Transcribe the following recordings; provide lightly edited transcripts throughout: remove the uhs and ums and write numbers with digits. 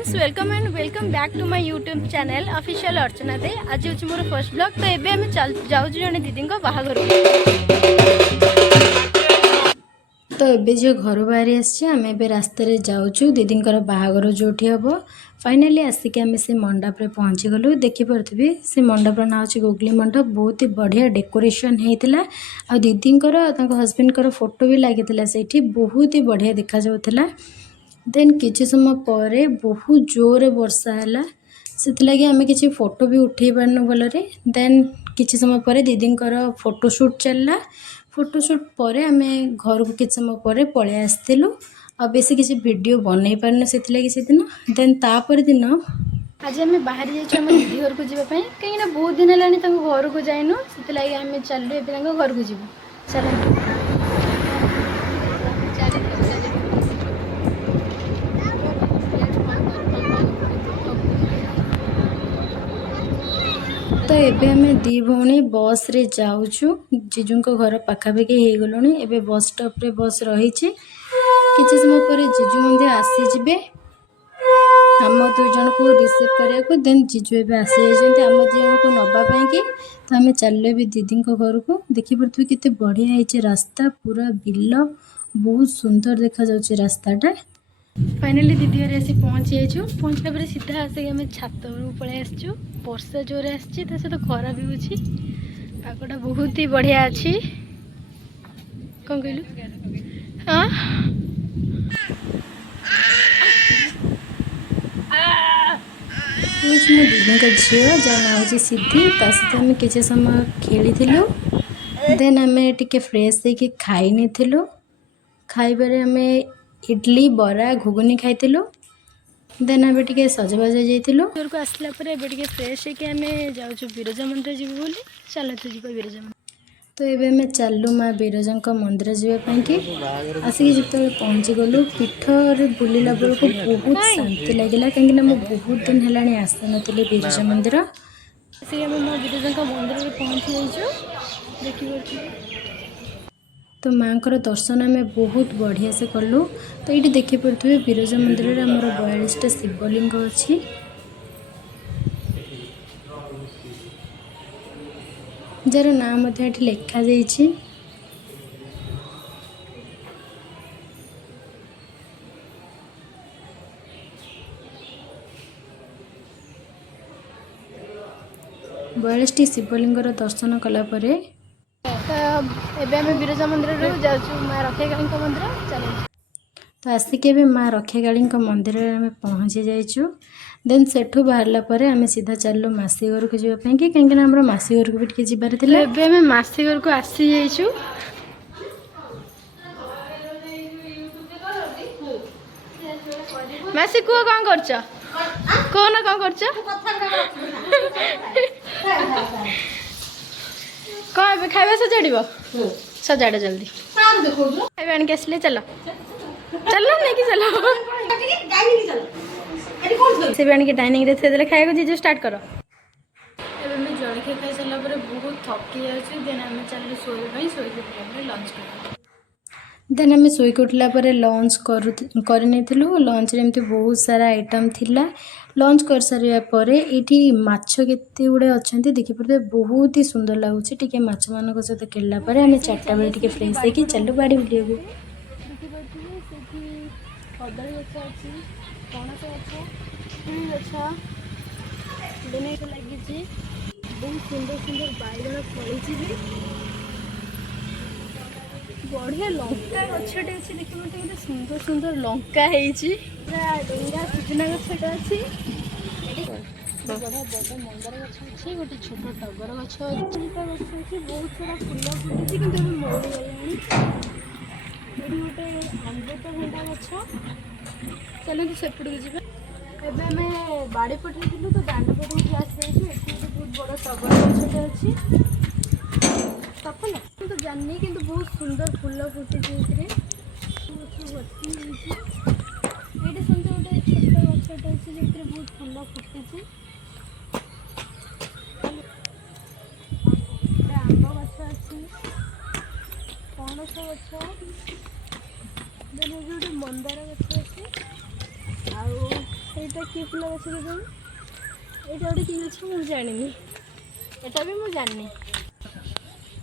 Welcome and welcome back to my YouTube channel official Archana De. आज हूँ more first blog. तो एबे आम जाऊँ जड़े दीदी बाहाघर। तो एबे जो घर बाहरी आम ए रास्त जाऊँ दीदी बाहाघर जो हम फाइनाली आसिक आम से मंडप रे पहुँची गलु। देखिपे से मंडप ना हो गुगली मंडप। बहुत ही बढ़िया डेकोरेशन होता। आ दीदी हजबैंड फोटो भी लगी से बहुत ही बढ़िया देखा जाऊला। देन किसी समय पर बहुत जोर वर्षा है से आम किसी फोटो भी उठे पारनु भलरे। देन किसी समय पर दीदी फोटोशूट चलला। फोटोशूट पर आम घर को किसी समय पर पलि आसलु। आ बेसी किसी वीडियो बनई पारनु से दिन। देन तापर दिन आज आम बाहर जाइए दीदी घर को जावाई कहीं बहुत दिन है घर को जाइनु से आम चलु ए घर को जीवु। चल तो एबे हमें दी भौणी बस रे जाऊचु। जीजू को घर पाखापाखि हो गलुनी। एबे बस स्टॉप रे बस रही किसी समय पर जीजू मध्य आसीजे आम दुई जन को रिसीव करने को। देन जीजू एबे आसी जाइछन्ते आम दुई जन को नबा कि। तो आम चलले भी दीदी घर को। देखि पड़थि केते बढ़िया है रास्ता पूरा बिल बहुत सुंदर देखा जाउछे रास्ताटा। फाइनाली दीदी घर आसी पहुँची जाइए। पहुँचला पर सीधा आसिक आम छात पलि आसचु। वर्षा जोर आसी सहित खरा भी होची। पागटा बहुत ही बढ़िया अच्छी। कौन कहलु हाँ मो दीदी का झील जहाँ ना हूँ सिद्धि सहित आम किसी समय खेली। देन आम टे फ्रेश होकर खाई नहीं। खाइबार आम इडली बरा घुगुनी खाइलु। देन आम टे सजबाज जाइलु। घर को आसला फ्रेश होकर आम जाऊँ बिरजा मंदिर जीव बोली। चल तो जी बिरजा मंदिर। तो ये आम चलु माँ बिरजा मंदिर जावाई आसिक जिते पहुँची गलु पीठर बुलला बेलू बहुत शांति लगे कहीं बहुत दिन है आसी नी बिरजा मंदिर। आसिक आम माँ बिरजा मंदिर में पहुँची जाइए। देखिए तो माँ को दर्शन आम बहुत बढ़िया से कलु। तो ये देखिपे बिरजा मंदिर में आमर 42टा शिवलिंग अच्छी जार नाम लिखा जाइए। बयालीस शिवलिंगर दर्शन कलापर एबे बिरजा मंदिर जाऊँ माँ रक्षाकाली मंदिर। चलो तो आसिक माँ रक्षाकाली मंदिर में पहुँची जाइचु। देन सेठू बाहरला पर आम सीधा चलु मासी घर को जावाई कहीं आम मासी घर को भी टे जबार था। एबे आम मासी घर को आसी जाइचु। मासी कुह कौन कर कौन कर कौन खाଇବା सजाड़ सजाड़ जल्दी खाଇବା आनिक आसले। चलो चलो नहीं कि चलो से भी आनिक डाइनिंग रे थे खाइबा जीजू स्टार्ट करो। एबे मैं जलखिया खाई सारा पर बहुत थकी जाऊँ। देन आम चलू शोई शोक लंच कर। देन आम शोक उठला पर लंच कर लंच रे एमती बहुत सारा आइटम थिला। लंच कर सारा पर ये माछ केते गुड़े अच्छा देखिपे बहुत ही सुंदर लगुच। टी माछ मान सहित खेलला आम 4टा बेले फ्रेश होगी चलु बाड़ी बुलिया। कदली गछ अच्छी पणस गछ गछ लगी बहुत सुंदर सुंदर बैगण फली भी बढ़िया लंका गछटे अच्छी। देखिए मतलब सुंदर सुंदर लंका डेंगा सुजना गछटे अच्छी। बढ़िया बड़ मंदार गछ अच्छी गोटे छोट टगर गछ अच्छी बहुत सारा फुल फुटी कि मौड़ी गलानी। गोटे अमृतभंडा गछ। चलते सेपड़ को एबे आम बाड़ी पटे तो दांड पटे आसी बहुत बड़ टगर गछटे अच्छी। सफल तो जानी कि बहुत सुंदर फुल फुटी ये सुंदर गोटे छोट गछटे अच्छी जो बहुत फुल फुटी। आंब गछ अच्छी पणस गछ गोटे मंदार गछ अच्छी। ଏଇଟା କି ଫୁଲ ଗଛ କେଜାଣି? ଏଇଟା ଗୋଟେ କି ଗଛ ମୁଁ ଜାଣିନି, ଏଟା ବି ମୁଁ ଜାଣିନି।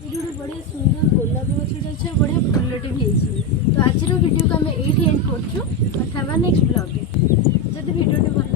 ଏଇଠି ଗୋଟେ ବଢ଼ିଆ ସୁନ୍ଦର ଗୋଲାପ ଗଛଟେ ଅଛି, ଆଉ ବଢ଼ିଆ ଫୁଲଟେ ବି ହେଇଛି। ତ ଆଜିର ଭିଡ଼ିଓକୁ ଆମେ ଏଇଠି ଏଣ୍ଡ କରୁଛୁ। କଥା ହେବା ନେକ୍ସଟ ବ୍ଲଗ୍ରେ। ଯଦି ଭିଡ଼ିଓଟି ଭଲ